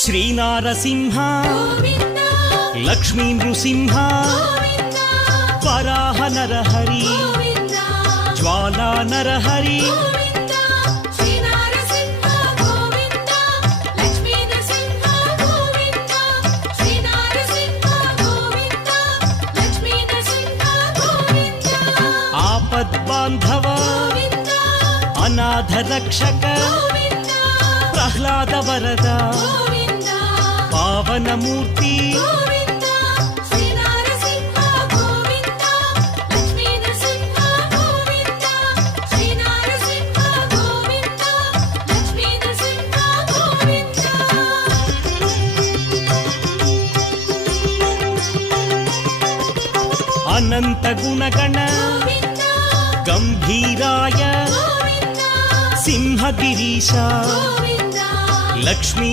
శ్రీనారసింహ లక్ష్మీ నృసింహ వరాహ నరహరి జ్వాలా నరహరి ఆపద్బాంధవ అనాథ రక్షక ప్రహ్లాద వరద పావనమూర్తి అనంత గుణగణ గంభీరాయ సింహగిరీశ లక్ష్మీ